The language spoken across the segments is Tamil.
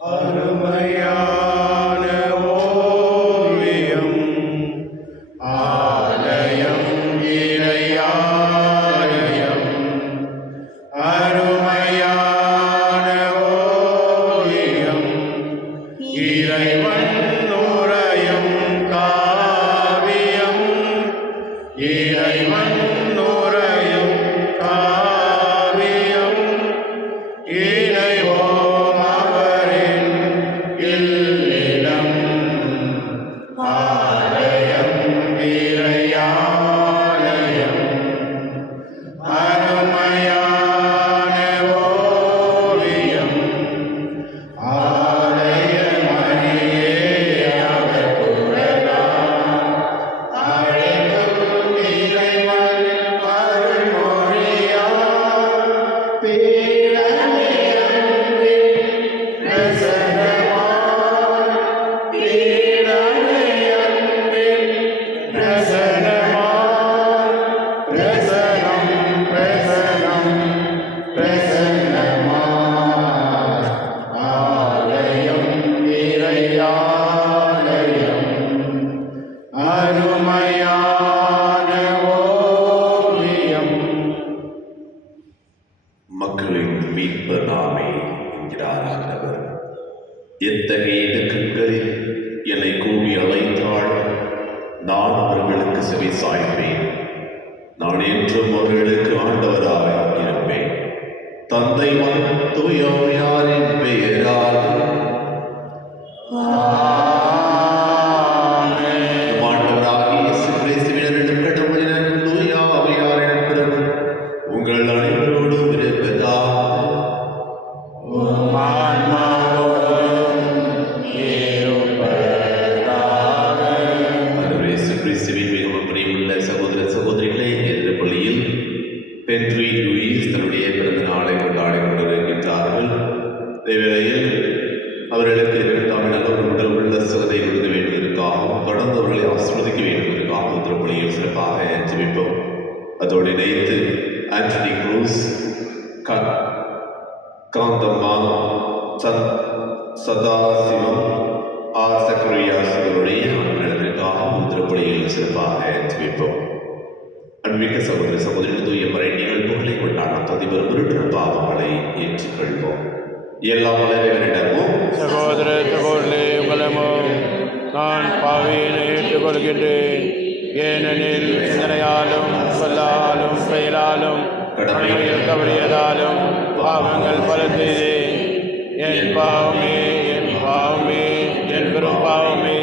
அருமையான ஓவியம் ஆலயம் இறையாலயம். அருமையான ஓவியம் இறைவன் நுரையும் காவியம். இறைவன் நுரையும் காவியம். இணைவோம் அவரின் இல்லிடம். ஆலயம் இறையாலயம். அருமையான ஓவியம் ஆலய மணியே அவர் குரலால் அழைக்கும் இறைவன் அருள்மொழியால் பீடமே அன்பின் பிரசனமாய். பீடமே அன்பின் பிரசனமாய். பிரசனம் பிரசனம் பிரசன்னமாய். ஆலயம் இறையாலயம். அருமையான ஓவியம். மக்களின் மீட்பர் நாமே என்கிறார் ஆண்டவர். எத்தகைய இடுக்கண்களில் என்னை கூவி அழைத்தாள், நான் அவர்களுக்கு செவி சாய்ப்பேன். நான் என்றும் அவர்களுக்கு ஆண்டவராக இருப்பேன். தந்தை மகன் தூய ஆவியாரின் பெயரால் நம் ஆண்டவராகிய இயேசு கிறிஸ்துவினரிடம் கடவுளின் அன்பு தூய ஆவியாரின் பிறகு உங்கள் அனைவரோடும் இருப்பதாக. ஆண்டவர் இயேசு கிறிஸ்துவின் மிகவும் பிரியமுள்ள சகோதர சகோதரிகளே, என்ற பள்ளியில் பென்ட்ரி லூயிஸ் தன்னுடைய பிறந்த நாளை கொண்டாடிக் கொண்டிருக்கின்றார்கள். இதேவேளையில் அவர்களுக்கு இரண்டாம் நல்ல ஒரு உடல் உள்ள சுகத்தை கொடுக்க வேண்டுவதற்காகவும் தொடர்ந்து அவர்களை ஆசிர்வதிக்க வேண்டுவதற்காகவும் திருப்பள்ளியில் சிறப்பாக ஜெபிப்போம். அதோடு இணைத்து ஆண்டனி குரூஸ், காந்தம்மா, சதாசிவம், சக்கரியாஸ் அவர்களுடைய நலனுக்காகவும் திருப்பள்ளியில் சிறப்பாக ஜெபிப்போம். அன்பிக்க சகோதர சகோதரிகள், தூய மறை நிகழ்வுகளை கொண்டாடும் ததிபெரும் உருட்டு பாவங்களை ஏற்றுக்கொள்வோம். எல்லா மலரிடமும் சகோதர சகோதரி உங்களமும் நான் பாவியினை ஏற்றுக்கொள்கின்றேன். ஏனெனில் சிந்தனையாலும் சொல்லாலும் செயலாலும் கடமையில் தவறியதாலும் பாவங்கள் பல செய்தேன். என் பாவமே என் பாவமே என் பெரும் பாவமே.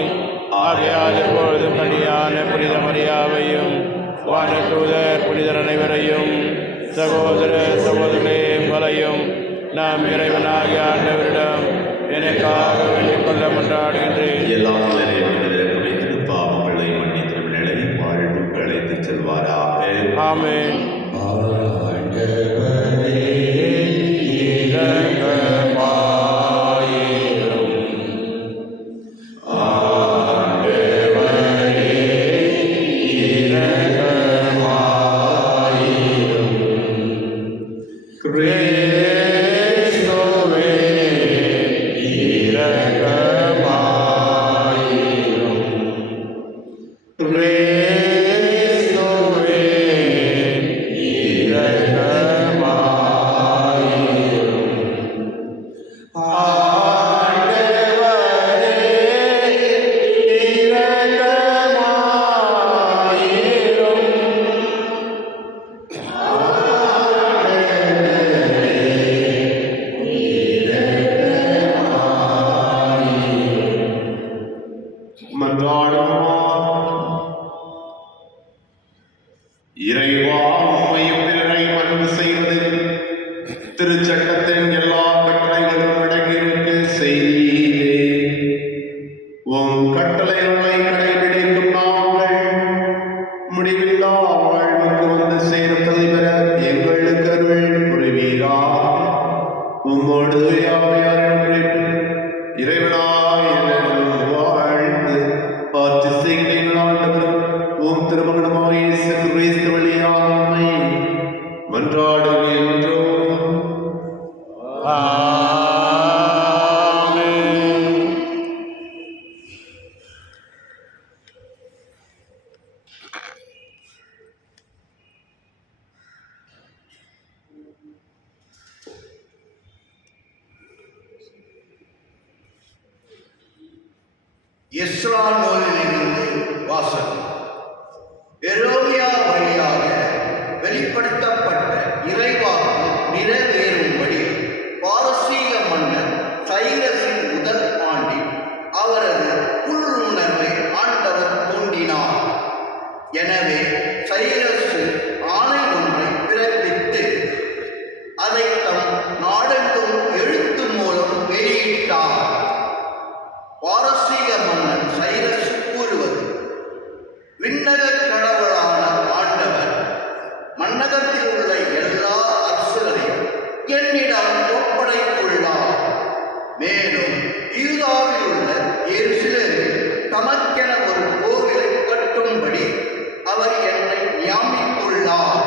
ஆகையால் இப்பொழுது கனியான புனித மரியாவையும் வானதூதர் புனிதர் அனைவரையும் சகோதர சகோதரர்களே உங்களையும் நாம் இறைவனாகிய ஆண்டவரிடம் எனக்காக வேண்டிக் கொள்ள கொண்டாடுகின்றேன். எல்லா மலரையும் பாவங்களை மன்னித்து நிலையில் வாழ்வுக்கு அழைத்துச் செல்வாராக. ஆமென். இறைவா, உம்மையும் பிறரை அன்பு செய்வதில் திருச்சட்டத்தின் எல்லா கட்டளைகளும் அடங்கியிருக்க செய்தீரே. உம் கட்டளைகளை கடைபிடிக்கும் நாங்கள் முடிவில்லா வாழ்வுக்கு வந்து சேரும் தலைவர எங்களுக்கு அருள் புரிவீராக. உம்மோடு இறைவனாய் என்றென்றும் வாழ்ந்து ஆட்சி செய்கிறீர்கள் ஆண்டவர். உம் திருமகனமாக இயேசு கிறிஸ்து வழியாக உம்மை மன்றாடுகின்றோம். எஸ்ரா நூலிலிருந்து வாசகம். எரோமியா வழியாக வெளிப்படுத்தப்பட்ட இறைவாக்கு நிறைவேறும்படி பாரசீக மன்னர் சைரஸின் முதல் ஆண்டில் அவரது உள்ளுணர்வை ஆண்டவர் தூண்டினார். எனவே சைரசு ஆணை ஒன்றை பிறப்பித்து அதை தம் நாடெங்கும் எழுத்து மூலம் வெளியிட்டார். பாரசீக மன்னன் சைரஸ் கூறுவது: விண்ணக கடவுளான ஆண்டவர் மன்னகத்தில் உள்ள எல்லா அரசரையும் என்னிடம் ஒப்படைத்துள்ளார். மேலும் யூதாவில் உள்ள எருசலேமில் தமக்கென ஒரு கோவிலை கட்டும்படி அவர் என்னை நியமித்துள்ளார்.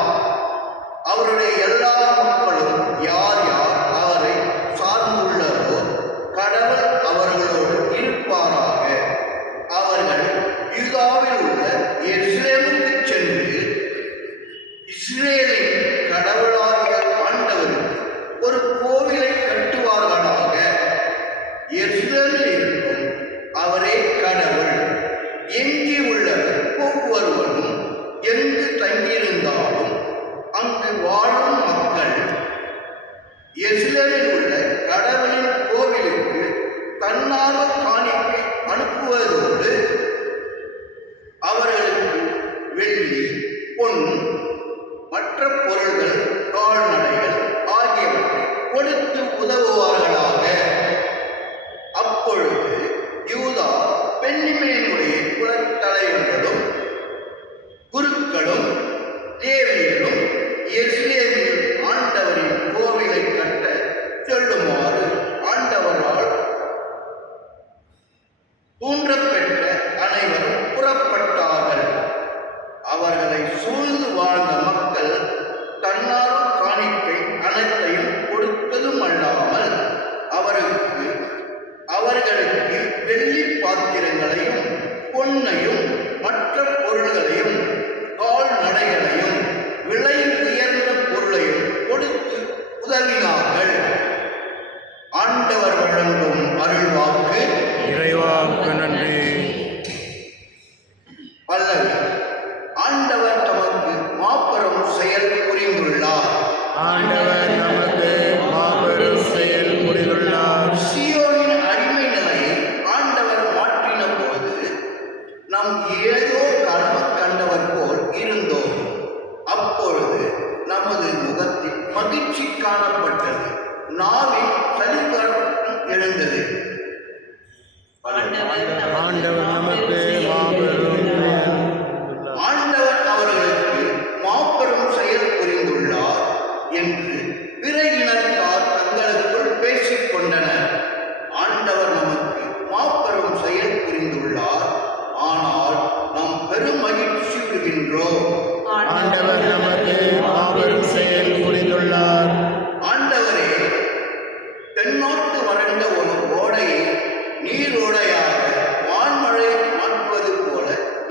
அவருடைய எல்லா மக்களும் யார் யார் அவரை சார்ந்துள்ளதோ கடவுள் அவர்களோடு இருப்பாராக. அவர்கள் யூதாவில் உள்ள எருசலேமுக்கு சென்று இஸ்ரேலின் கடவுளாகிய ஆண்டவருக்கு ஒரு கோவிலை கட்டுவார்களாக. எருசலேமில் இருக்கும் அவரே கடவுள். எங்கே உள்ளவர் ஒவ்வொருவரும் எங்கு தங்கியிருந்தாலும் அங்கு வாழும் மக்கள் எருசலேமில் உள்ள கடவுளின் கோவிலுக்கு தன்னார்வ காணிக்கை அனுப்புவதோடு அவர்களுக்கு வெள்ளி, பொன், மற்ற பொருள்கள், கால்நடைகள் ஆகியவற்றை கொடுத்து உதவுவார்களாக. அப்பொழுது யூதா பென்னிமேனுடைய குலத்தலைவர்களும் குருக்களும் லேவியரும் எருசலேமில் ஆண்டவரின் கோவிலை கட்ட சொல்லுமாறு ஆண்டவரால் தூண்டப்பெற்ற அனைவரும் புறப்பட்டார்கள். அவர்களை சூழ்ந்து வாழ்ந்த மக்கள் தன்னார்வ காணிக்கை அனைத்தையும் கொடுத்ததும் அல்லாமல் அவர்களுக்கு வெள்ளி பாத்திரங்களையும் பொன்னையும் மற்ற பொருள்களையும் கால்நடைகளையும் விலை உயர்ந்த பொருளையும் கொடுத்து உதவினார்கள். ஆண்டவர் வழங்கும் அருள்வாக்கு. இறைவாக்கு நன்றி. பல்லவி. ஆண்டவர் தமக்கு மாபெரும் செயல் புரிந்துள்ளார். ஆண்டவர் நமக்கு மாபெரும் செயல் புரிந்துள்ளார். சியோனின் அடிமை நிலையை ஆண்டவர் மாற்றின போது நாம் ஏதோ கனவு கண்டவர் போல் இருந்தோம். அப்பொழுது நமது முகத்தில் மகிழ்ச்சி காணப்பட்டது, நாவில் சலிபரம் எழுந்தது. ஆண்டவர் நமக்கு மாபெரும் செயல் புரிந்துள்ளார். ஆண்டவர் அவர்களுக்கு மாபெரும் செயல் புரிந்துள்ளார் என்று பிற இனத்தார் தங்களுக்குள் பேசிக் கொண்டனர். ஆண்டவர் நமக்கு மாபெரும் செயல் புரிந்துள்ளார், ஆனால் நாம் பெரும் மகிழ்ச்சியுறுகின்றோம். ஆண்டவர் நமக்கு மாபெரும் செயல் புரிந்துள்ளார். ஆண்டவரே, தென்னாட்டு வறண்ட ஒரு ஓடையை நீரோடையாக வான்மழை மாற்றுவது போல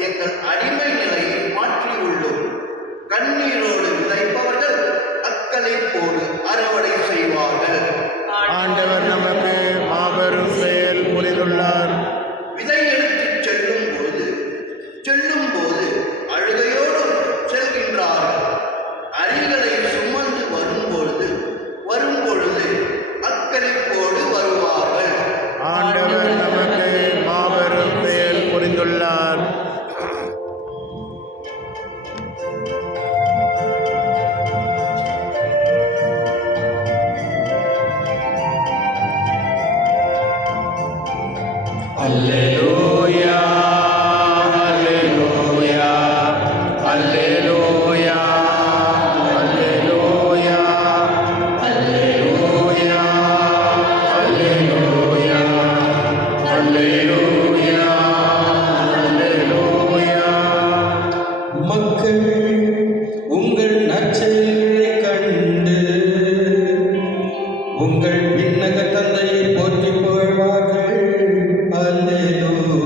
எங்கள் அடிமை நிலையை மாற்றியுள்ளோம். கண்ணீரோடு விதைப்பவர்கள் அக்களிப்போடு அறுவடை செய்வார்கள். ஆண்டவர் நமக்கு மாபெரும் செயல் புரிந்துள்ளார். விதை எடுத்துச் செல்லும் போது அழுகையோடு செல்கின்றார்கள். அரிகளை சுமந்து வரும்பொழுது அக்களிப்போடு வருவார்கள். ஆண்டவர் நமக்கு மாபெரும் செயல் புரிந்துள்ளார். அல்லேலூயா, அல்லேலூயா, அல்லேலூயா, அல்லேலூயா, அல்லேலூயா, அல்லேலூயா, அல்லேலூயா, அல்லேலூயா. மக்கள் உங்கள் நற்செயல்களைக் கண்டு உங்கள் விண்ணக தந்தையை போற்றிப் புகழ்வார்கள். அல்லேலூயா.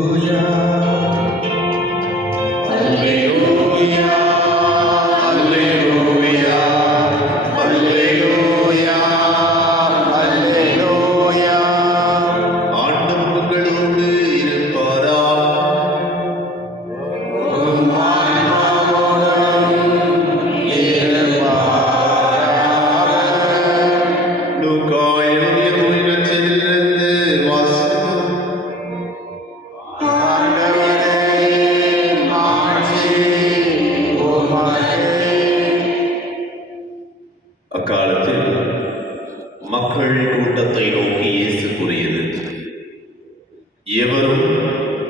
வெள்ளத்தை நோக்கி இயேசு கூறியது. எவரும்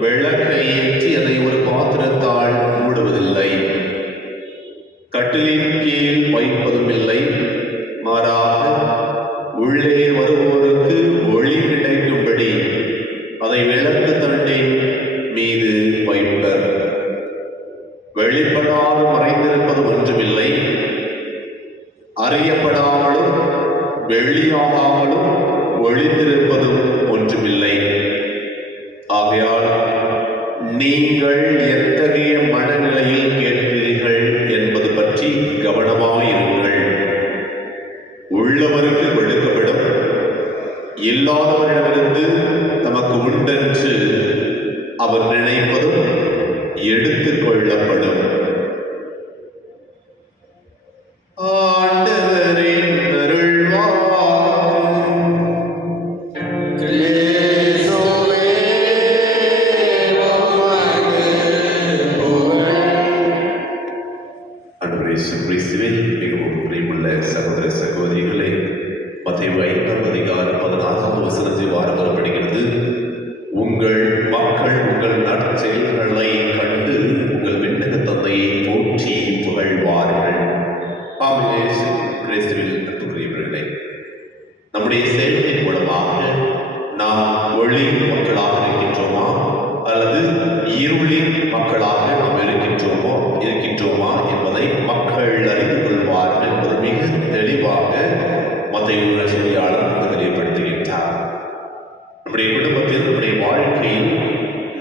விளக்கை ஏற்றி அதை ஒரு பாத்திரத்தால் மூடுவதில்லை, கட்டிலின் கீழ் வைப்பதும் இல்லை, மாறாக உள்ளே வருவோருக்கு ஒளி கிடைக்கும்படி அதை விளக்கு தண்டின் மீது வைப்பர். வெளிப்படாது மறைந்திருப்பது ஒன்றுமில்லை, அறியப்படாமலும் வெளியாகாமலும் ஒளிந்திருப்பதும் ஒன்றுமில்லை. ஆகையால் நீங்கள் எத்தகைய மனநிலையில் கேட்கிறீர்கள் என்பது பற்றி கவனமாயிருங்கள். உள்ளவருக்கு கொடுக்கப்படும், இல்லாதவரிடமிருந்து தமக்கு உண்டென்று அவர் நினைப்பதும் எடுத்துக் கொள்ளப்படும். ஆண்டவரின் அருள்வாக்கு. கிறிஸ்துவே உமக்கு புகழ். ஆண்டவர் இயேசு கிறிஸ்துவில் மிகவும் பிரியமுள்ள சகோதர சகோதரிகளே, மத்தேயு 5:16 வாரப்படுகிறது. உங்கள் மக்கள் உங்கள் நற்செயல்களை கண்டு உங்கள் விண்ணக தந்தையை போற்றி புகழ்வார்கள். ஆமென். இயேசு கிறிஸ்துவில் அன்புக்குரியவர்களே, நம்முடைய செயல்களின் மூலமாக நாம் ஒளியின் மக்களாக இருக்கின்றோமா அல்லது இருளின் மக்களாக நாம் இருக்கின்றோமா என்பதை மக்கள் அறிந்து கொள்வார்கள் என்பது மிக தெளிவாக மத்தேயு நற்செய்தியாளர் தெளிவுபடுத்துகின்றார். நம்முடைய குடும்பத்தில், நம்முடைய வாழ்க்கையில்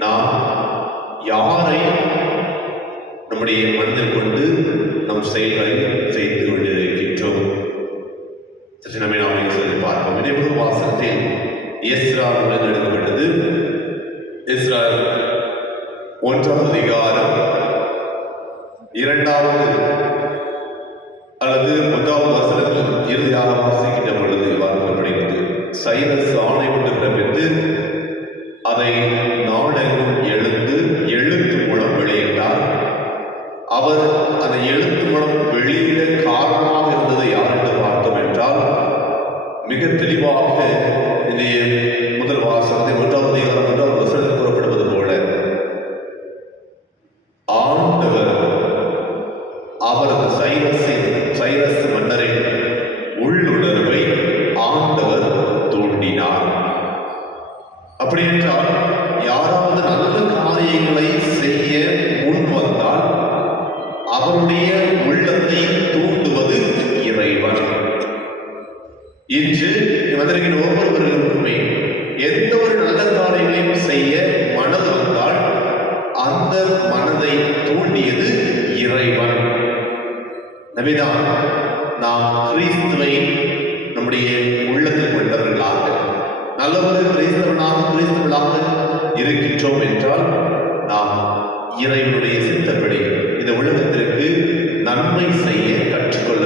நாம் யாரை நம்முடைய மனதில் கொண்டு நம் செயல்களை செய்து கொண்டிருக்கின்றோம். சற்று நம்மை நாம் சொல்லி பார்ப்போம். இதே வாசகத்தில் எஸ்ராவுடன் எடுக்கப்பட்டது. எஸ்ரா 1ஆம் அதிகாரம் 2வது அல்லது 1வது வசனத்தில் இறுதியாக வாசிக்கின்ற பொழுது வாசிக்கப்படுகிறது. சைரஸ் ஆணை கொண்டு பிறப்பித்து அதை நாடெங்கும் எழுத்து மூலம் வெளியிட்டார். அவர் அந்த எழுத்து மூலம் வெளியிட காரணமாக இருந்தது யார் என்று பார்த்தோம் என்றால், மிக தெளிவாக இந்த முதல் வாசகத்தை 1வது அதிகாரம் 1வது வசனத்தில் கூறப்படுவது போல, ஆண்டவர் அவரது சைரஸ் மன்னரின் உள்ளுணர்வை ஆண்டவர் தூண்டினார். அப்படி என்றால் யாராவது நல்ல காரியங்களை செய்ய முன் வந்தால் அவருடைய உள்ளத்தை தூண்டுவது இறைவன். இன்று வந்திருக்கிற ஒவ்வொருவருக்குமே எந்த ஒரு நல்ல காரியங்களையும் செய்ய மனது வந்தால் அந்த மனதை தூண்டியது இறைவன். நபிதான் நாம் கிறிஸ்துவை நம்முடைய உள்ளத்தில் கொண்டவர்களாக, நல்ல ஒரு கிறிஸ்தவர்களாக இருக்கின்றோம் என்றால் நாம் இறைவனுடைய சித்தப்படி இந்த உலகத்திற்கு நன்மை செய்ய கற்றுக்கொள்ள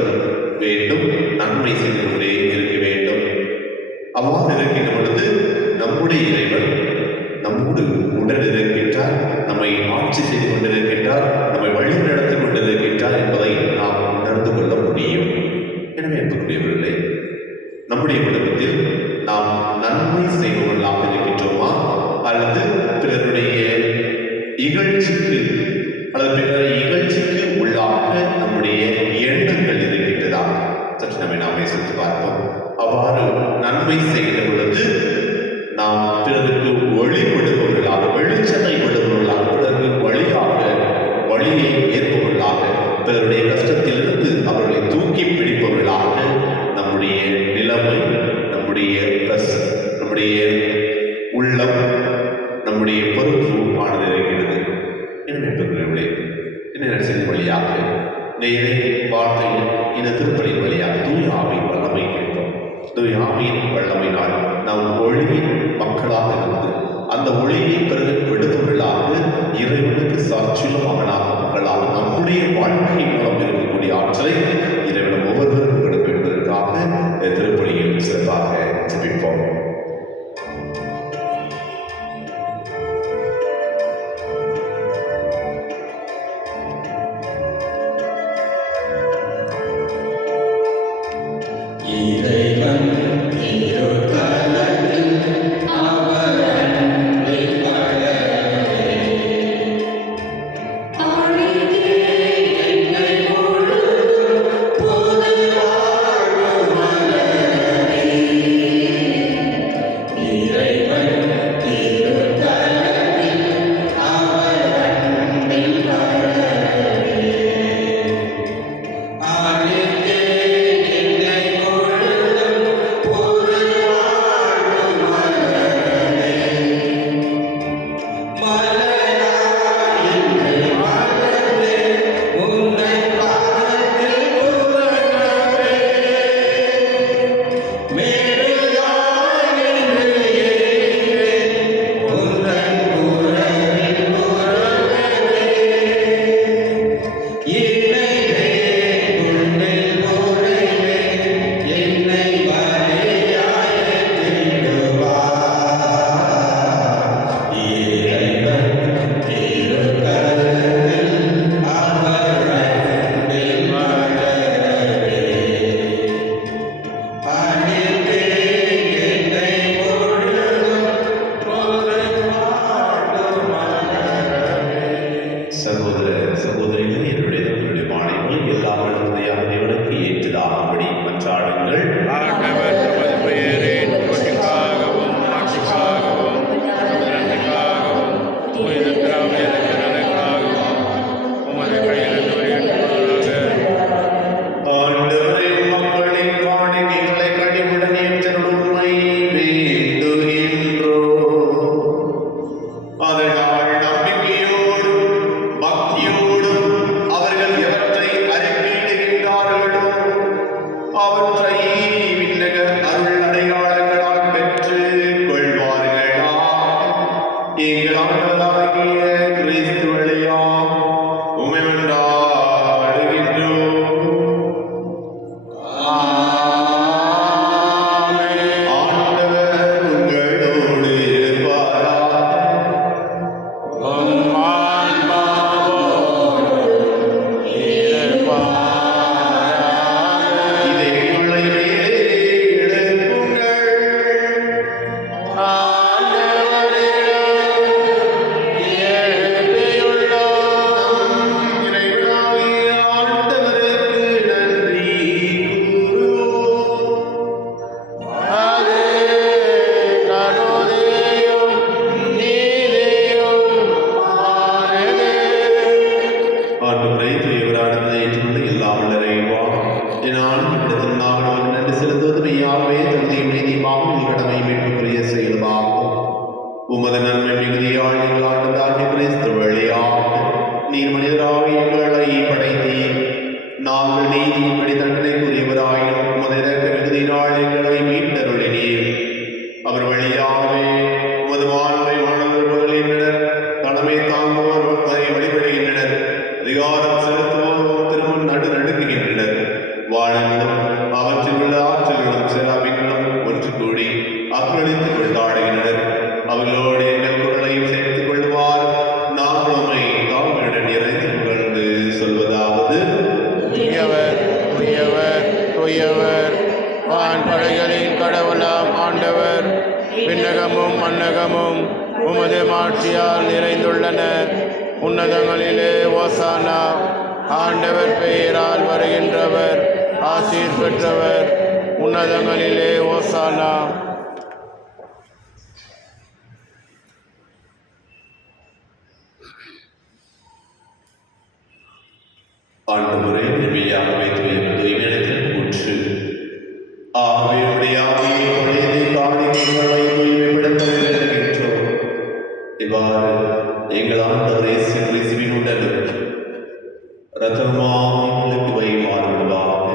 வேண்டும், நன்மை செய்து கொண்டே இருக்க வேண்டும். அவ்வாறு இருக்கின்ற பொழுது நம்முடைய இறைவன் நம்மோடு உடன் இருக்கின்றார், நம்மை ஆட்சி செய்து கொண்டிருக்கின்றார், நம்மை வழி நடத்தி கொண்டிருக்கின்றார் என்பதை நாம் உணர்ந்து கொள்ள முடியும். எனவே அன்புக்குரியவர்களே, நம்முடைய குடும்பத்தில் நாம் நன்மை செய்பவர்களாக இருக்கின்றோமா அல்லது பிறருடைய இகழ்ச்சிக்கு அல்லது பிறரை இகழ்ச்சிக்கு உள்ளாக நம்முடைய எண்ணங்கள் இருக்கின்றதா? சற்று நம்மை நாமே சிரித்து பார்ப்போம். அவ்வாறு நன்மை செய்கிற பொழுது நாம் பிறருக்கு ஒளி கொடுப்பவர்களாக, வெளிச்சத்தை கொடுப்பவர்களாக, பிறருக்கு வழியை ஏற்பவர்களாக, பிறருடைய கஷ்டத்திலிருந்து அவர்களை தூக்கி பிடிப்பவர்களாக நம்முடைய நிலைமை, நம்முடைய உள்ளம், நம்முடைய பொறுப்பு ஆனது இருக்கிறது. என்ன செய்தி வழியாக நேரே வார்த்தையில் இந்த திருப்பலியின் வழியாக தூய ஆவியின் வல்லமை கேட்போம். தூய ஆவியின் வல்லமையினால் நாம் ஒளியின் மக்களாக இருந்து அந்த ஒளியை பிறகு விடுபவர்களாக இறைவனுக்கு சாட்சியுள்ள மகளாக நம்முடைய வாழ்க்கை மூலம் இருக்கக்கூடிய ஆற்றலை இறைவன் ஒவ்வொருவருக்கும் கொடுக்க என்பதற்காக திருப்பலியில் சிறப்பாக ஜெபிப்போம். இறைவன் திருக்கரம் எங்கள் ஆண்டவராகிய கிறிஸ்து வழியாம் உம்மை மன்றாடுகின்றோம். ஆண்டவர் உங்களோடு இருப்பாராக. இதயங்களை மேலே எழுப்புங்கள். இறைவனாகிய ஆண்டவருக்கு நன்றி கூறுவோம். ஆண்டவரே, தூயவரானதை ஏற்றுக்கொண்டு எல்லாம் நிறைவா என்னாலும் இப்படித்தில் நாங்கள் நன்றி செலுத்துவது மெய்யாகவே தகுதியும் நீதியுமாகும் கடமை மீட்புக்குரிய செயலுமாகும். உமது நன்மை மிகுதியால் எங்கள் ஆண்டவராகிய கிறிஸ்து வழியாக நீர் மனிதராக எங்களை படைத்தீர். நாங்கள் நீதியின்படி தண்டனைக்குரியவராயும் உமது இறக்க மிகுதியினால் எங்களை மீட்டருளினீர். அவர் வழியாகவே உமது மாண்பை வாழ்ந்தவர்களினர் தலைமை தாங்குவோர் அதை வழிபடுகின்றனர். அதிகாரம் செலுத்துவோர் திருமண் நடுநடுங்குகின்றனர். வானங்களும் அவற்றில் உள்ள ஆற்றல்களும் செராபிங்களும் ஒன்று கூடி அக்களித்துக் கொண்டாடுகின்றனர். அவர்களோடு எங்கள் குரலையும் சேர்த்துக் கொள்வார். நாங்கள் உம்மை தாழ்மையுடன் நிறைந்து புகழ்ந்து சொல்வதாவது: தூயவர் தூயவர் தூயவர் வான்படைகளின் கடவுளாம் ஆண்டவர். விண்ணகமும் மண்ணகமும் உமது மாட்சியால் நிறைந்துள்ளன. உன்னதங்களிலே ஓசானா. ஆண்டவர் பெயரால் வருகின்றவர் ஆசீர் பெற்றவர். உன்னதங்களிலே ஓசானா. ஆண்டவரே, மெய்யாகவே தூய்மையிடத்தில் கூற்று. ஆகவே உடைய ஆவியை பொழிந்து காணிக்கைகளை தூய்மைப்படுத்த விரும்புகின்றோம். இவ்வாறு எங்கள் ஆண்டவர் இயேசு கிறிஸ்துவின் உடலும் இரத்தமுமாம் எங்களுக்கு இவை மாறுபடுவாக.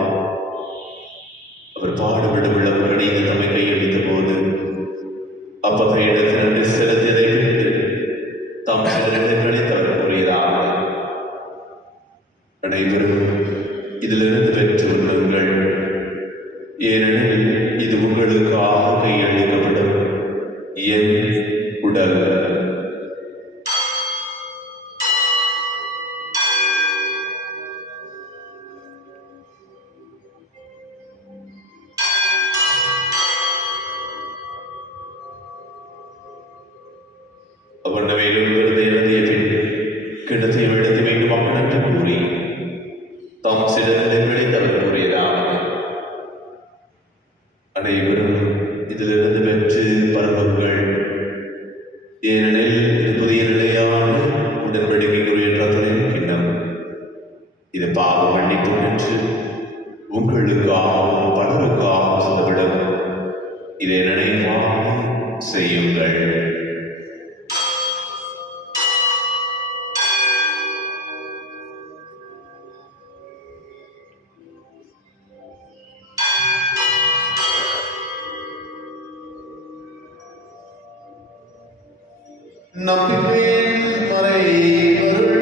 அவர் பாடுபடும் விளம்பரடி தம்மை கையளித்த போது அப்பகைய இடத்தில் நன்றி செலுத்தியதை விட்டு தாம் சிலரிடங்களை தவிர கூறியதாக: அனைவரும் இதிலிருந்து பெற்று கொள்ளுங்கள், ஏனெனில் இது உங்களுக்காக கையளிக்கப்படும் என் உடல். அவனவே எழுதிய பின் கிணத்தை எடுத்து வேண்டும் அவன் என்று கூறி தாம் சிலரிடங்களை தவிர கூறியதாவது: அனைவரும் இதிலிருந்து பெற்று பரவுங்கள், ஏனெனில் இது புதிய நிலையான உடன்படிக்கைக்குரிய ரத்தத்தின் கிண்ணம். இது பாவ மன்னிப்பு என்று உங்களுக்காகவும் பலருக்காகவும் சொல்லப்படும். இதை நினைவாக செய்யுங்கள். நம்பிக்கையின் மறைபொருள்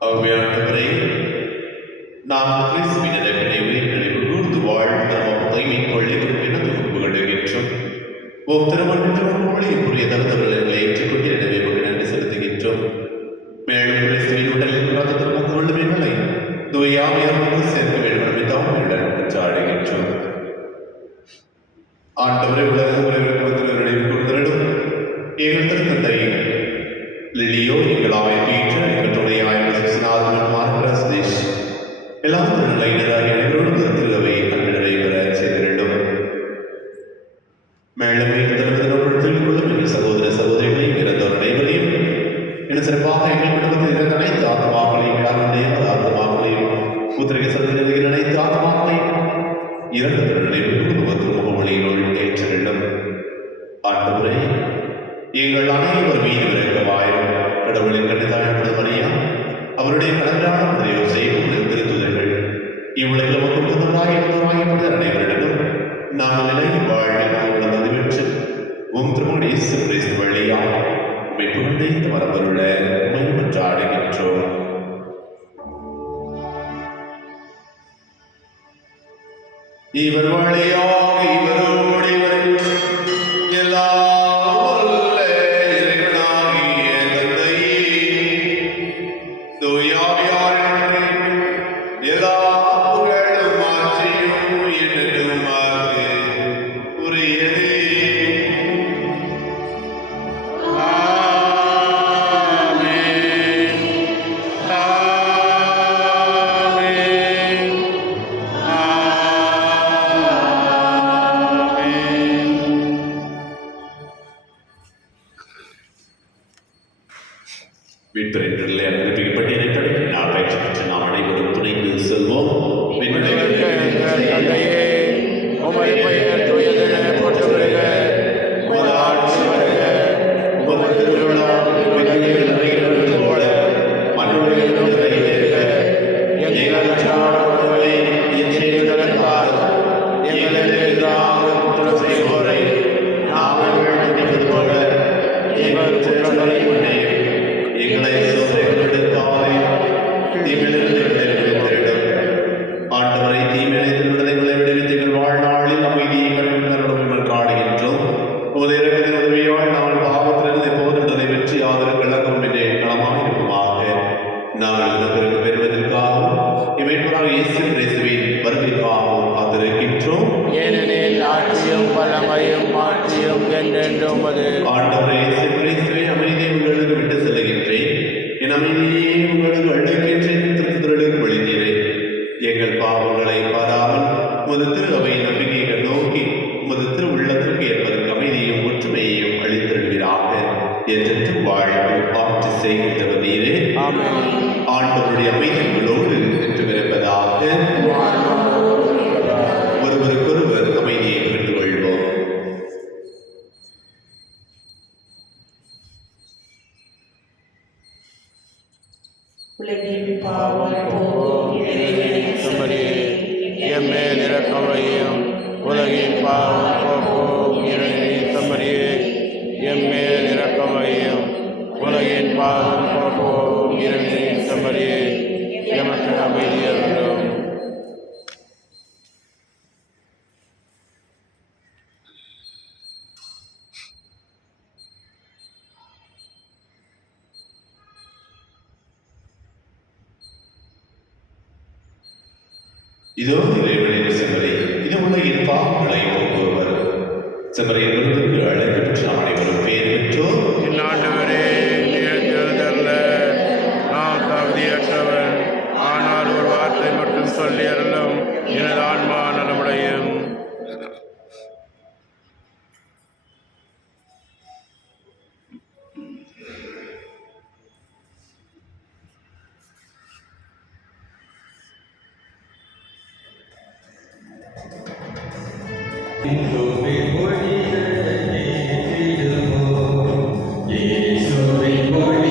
ஆண்டவரே, நாம் கிறிஸ்துவின் நினைவை நினைவு கூர்ந்து வாழ்ந்த தூய்மை கொள்ளைகளுக்கென துன்புகின்றோம். ஓம் திருமணம் ஊழியக்குரிய தகுந்தவர்களை ஏற்றுக்கொண்டு எனவே நன்றி செலுத்துகின்றோம். மேலும் கிறிஸ்துவின் உடலில் ரத்தத்தில் மக்களுமே தூயாமையாக சேர்க்க வேண்டும் என்று தாழ்மையுடன் கொண்டாடுகின்றோம். ஆண்டவரை உலக உலகத்தில் நினைவு கூர்ந்திடும் எங்கள் திருத்தந்தை லிலியோ, எங்கள் ஆவை பீட்டர், எங்கள் துணையாய் சிசுநாதன் மார்கரஸ் தேஷ் எல்லா திருநிலையினராக எங்களோடு திருவை அன்பினரை பெற செய்திருந்தோம். மேலும் திருமணத்தில் கொள்ளும் எங்கள் சகோதர சகோதரிகளை இறந்தோர் அனைவரையும் என சிறப்பாக எங்கள் குடும்பத்தில் இருந்த அனைத்து ஆத்மாக்களையும் யாருடைய ஆத்மாக்களையும் புத்திரிகை சந்ததியில் அனைத்து ஆத்மாக்களையும் இறந்த நினைவு முகத்தில் உலகமாய் அனைவரிடமும் நாங்கள் நிலையில் வாழ்வில் உணர்ந்தது பெற்று உம் திருமண இயேசு கிறிஸ்து வழியாய் மீட்புகளை வரவருள்ள மகிழ்ச்சாடுகின்றோம். இவர் வழியாக இவரோடு இவரில் எல்லாம் வல்ல இறைவனாகிய தந்தையே, தூய ஆவியாரின் எல்லா புகழும் மாட்சியும் என்றென்றும் உரியதே. வீட்டில் அறிவிக்கப்பட்டிருக்கிறது. நான் பயிற்சி பெற்று நாம் அனைவரும் துணைந்து செல்வோம். தந்தையே, உமது பெயர் தூயதென போற்றப்படுக, உமது ஆட்சி வருக, உமது திருவிழம் உலகில் நிறைவேறுவது போல மண்ணுலகிலும் நிறைவேறுக. எங்கள் அன்றாட உணவை இன்று எங்களுக்கு தாரும். எங்களுக்கு எதிராக குற்றம் செய்வோரை நாங்கள் மன்னிப்பது போல எங்கள் குற்றங்களை மன்னியும். எங்களை சோதனைகளுக்காக தீமையிலிருந்து விடுவித்திடும். ஆண்டவரை தீமையிலிருந்து எங்களை விடுவித்து எங்கள் வாழ்நாளில் அமைதியை கருவினருடன் மன்றாடுகின்றோம். உமது இரக்கத்தின் உதவியால் நாங்கள் பாவத்திலிருந்து எப்போதும் நிறைவேற்றி ஆதரவு கிழக்கும் என்றே நலமாயிருப்போமாக. நாங்கள் உலகிற்கு பெறுவதற்காகவும் இமைப்பதாக இயேசு கிறிஸ்துவின் வருகைக்காகவும் காத்திருக்கின்றோம். ஏனெனில் ஆட்சியும் வல்லமையும் மாட்சியும் என்றென்றும் அது. ஆண்டவரே இயேசு கிறிஸ்துவை அமைதியை உங்களுக்கு விட்டு செல்கின்றேன். என் அமைதியை உங்களுக்கு அழைக்கின்றேன். திருத்துறைகளுக்கு வழிந்தீரே. எங்கள் பாவங்களை பாராமல் உமது திரு அவை நம்பிக்கைகள் நோக்கி உமது திரு உள்ளத்திற்கு ஏற்பதற்கு அமைதியும் ஒற்றுமையையும் அளித்திருக்கிறாக என்று வாழ்வு ஆட்சி செய்கின்றவர் நீரே. ஆண்டவருடைய அமைதி உங்களோடு என்று விருப்பதாக ஒருவருக்கொருவர் அமைதியை பெற்றுக்கொள்வோம். உலகின் பாவம் போக்கும் இறைவனின் செம்மறியே, எம்மேல் இரக்கம் வையும். உலகின் பாவம் போக்கும் இறைவனின் செம்மறியே, எம்மேல் இரக்கம் வையும். உலகின் பாவம் போக்கும் இறைவனின் செம்மறியே, எமக்கு அமைதி அருளும். இதோ இறைவனின் செம்மறி, இது உலகின் பாவங்களை போக்குபவர். செம்மறியின் விருதுக்கு அழைக்கப்பட்ட அனைவரும் பேர் பெற்றோர். இந்நாண்டவரே, நீர் எழுந்தருள நான் தகுதியற்றவன். ஆனால் ஒரு வார்த்தை மட்டும் சொல்லி அருளும், எனது ஆன்மா நலமுடையும். மொழி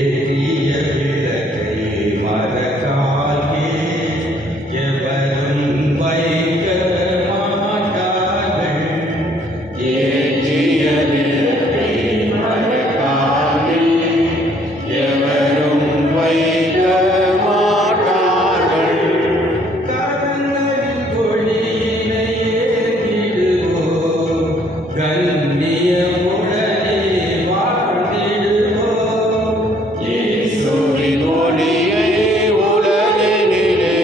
ஏறிய விளக்கை மறக்காதே, எவரும் வைக்க மாட்டார்கள். ஏற்றிய விளக்கை மறக்காதே, எவரும் வைக்க மாட்டார்கள். கரங்களில் ஒளியினை ஏற்றிடுவோம், கண்ணியமுடனே வாழ்ந்திடுவோம். இயேசுவின் ஒளியை உலகினிலே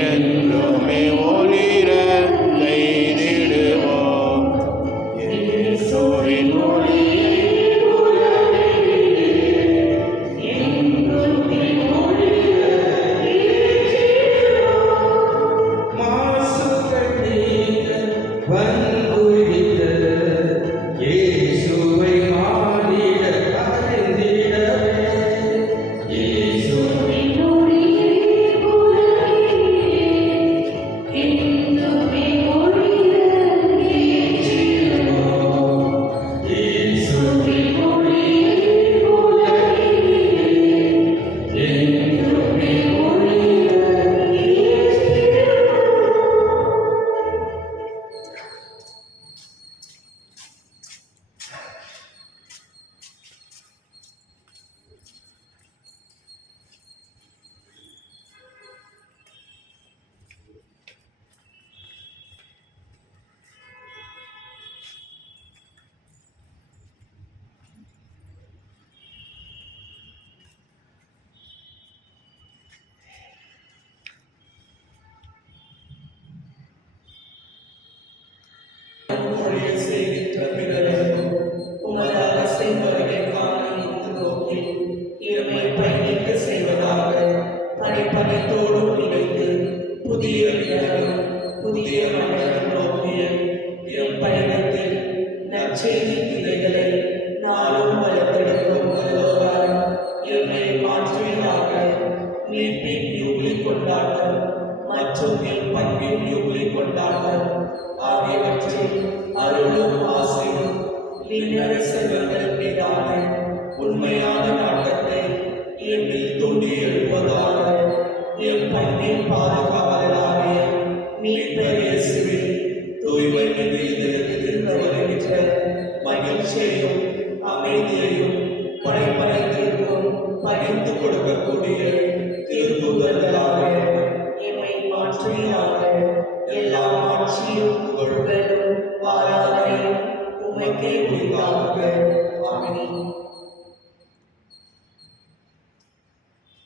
என்றுமே ஒளிரச் செய்திடுவோம். இயேசுவின் ஒளியை உலகினிலே என்றுமே ஒளிரச் செய்திடுவோம். மாசுகள் நீங்க வந்துவிட்ட இயேசுவை மானிட அறிந்திடவே. இயேசுவின் ஒளியை உலகினிலே என்றுமே ஒளிரச் செய்திடுவோம். இயேசுவின் ஒளியை உலகினிலே என்றுமே ஒளிரச் செய்திடுவோம். மொழியை செய்கின்ற பிறருக்கும் உமது அரசை வருகை காண இங்கு நோக்கி இளமை பயணிக்க செய்வதாக படைப்படைத்தோடு இணைந்து புதிய இடங்களும் புதிய மண்டலம் நோக்கிய எம் பயணத்தில் நற்செய்தி விதைகளை நாளும் வளர்த்தெடுக்கும் நல்லோராய் எம்மை மாற்றுவதாக. மீட்பின் யூபிலி கொண்டாட்டம் மற்றும் என் பண்பின் யூபிலி கொண்டாட்டம் ஆகியவற்றில் அருளும் ஆசையும் விண்ணக செல்வங்கள் மீதான உண்மையான நாட்டத்தை எம்மில் தூண்டி எழுப்பதாக. எம் பண்பின் பாதுகாவலராகிய மீட்பர் இயேசுவின் தூய்மை மிகு இதயத்தில் வருகின்ற மகிழ்ச்சியையும் அமைதியையும் படைப்படைத்திற்கும் பகிர்ந்து கொடுக்கக்கூடிய திருப்புகளாக எம்மை மாற்றுவீராக. எல்லா ஆட்சியும் புகழும் ஆராதனையும் உமக்கே உரித்தாக. ஆமென்.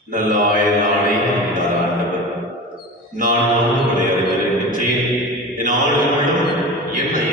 நல்ல ஆயுள் நாளை தராண்டவர். நான் உங்களை அறிந்திருக்கின்றேன். என் ஆளுகளும் என்னை